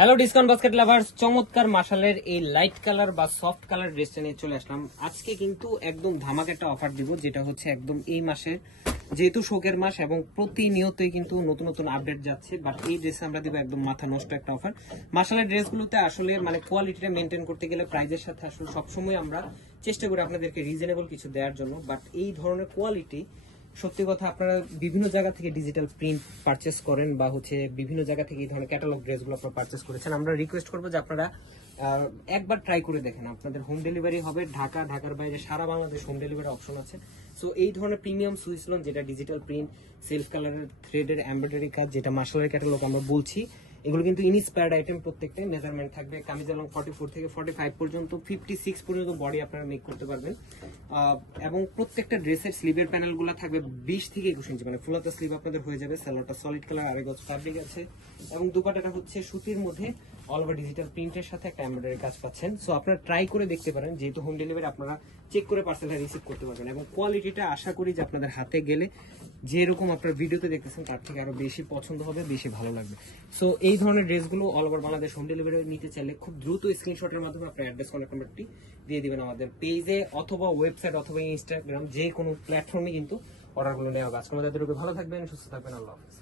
Hello discount basket lovers, চমৎকার মাশালের এই light colour বা সফট কালার ড্রেসটা নিয়ে চলে আসলাম। আজকে কিন্তু একদম ধামাকা একটা অফার দিব, যেটা হচ্ছে একদম এই মাসে, যেহেতু শোকের মাস এবং প্রতিনিয়তই কিন্তু নতুন নতুন আপডেট যাচ্ছে, বাট এই ড্রেসে আমরা দিব একদম মাথা নষ্ট একটা অফার। মাশালের ড্রেসগুলোতে আসলে মানে কোয়ালিটিটা মেনটেন করতে গেলে প্রাইজের সাথে আসলে সবসময় আমরা চেষ্টা করি আপনাদেরকে রিজনেবল কিছু দেওয়ার জন্য, বাট এই ধরনের কোয়ালিটি সত্যি কথা আপনারা বিভিন্ন জায়গা থেকে ডিজিটাল প্রিন্ট পারচেস করেন বা হচ্ছে বিভিন্ন জায়গা থেকে এই ধরনের ক্যাটালগ ড্রেসগুলো আপনারা পারচেস করেছেন। আমরা রিকোয়েস্ট করবো যে আপনারা একবার ট্রাই করে দেখেন। আপনাদের হোম ডেলিভারি হবে ঢাকার বাইরে সারা বাংলাদেশ হোম ডেলিভারি অপশন আছে। সো এই ধরনের প্রিমিয়াম সুইস লোন, যেটা ডিজিটাল প্রিন্ট, সেলফ কালারের থ্রেডের এমব্রয়ডারি কাজ, যেটা মার্শালের ক্যাটালগ আমরা বলছি, এগুলো কিন্তু ইনস্পায়ার্ড আইটেম। প্রত্যেকটাই মেজারমেন্ট থাকবে কামিজ লং 44 থেকে 45 পর্যন্ত, 56 পর্যন্ত বডি আপনারা মেক করতে পারবেন। এবং প্রত্যেকটা ড্রেসের স্লিভের প্যানেলগুলো থাকবে 20 থেকে 21 ইঞ্চি, মানে ফুলাতা স্লিভ আপনাদের হয়ে যাবে। সালোয়ারটা সলিড কালার, আড়াই গজ ফ্যাব্রিক আছে এবং দুপাটাটা হচ্ছে সুতির মধ্যে অল ওভার ডিজিটাল প্রিন্টের সাথে একটা এমব্রয়ডারি কাজ পাচ্ছেন। সো আপনারা ট্রাই করে দেখতে পারেন, যেহেতু হোম ডেলিভারি আপনারা চেক করে পার্সেলটা রিসিভ করতে পারবেন এবং কোয়ালিটিটা আশা করি যে আপনাদের হাতে গেলে যেরকম আপনার ভিডিওতে দেখতেছেন তার থেকে আরো বেশি পছন্দ হবে, বেশি ভালো লাগবে। সো এই ধরনের ড্রেসগুলো all over Bangladesh home delivery নিতে চাইলে খুব দ্রুত স্ক্রিনশটের মাধ্যমে আপনার অ্যাড্রেস কন্ট্যাক্ট নাম্বারটি দিয়ে দিবেন আমাদের পেজে অথবা ওয়েবসাইট অথবা ইনস্টাগ্রাম, যে কোনো প্ল্যাটফর্মে কিন্তু অর্ডারগুলো নেওয়া হবে। আজকে আমাদের ভালো থাকবেন, সুস্থ থাকবেন, আল্লাহ হাফেজ।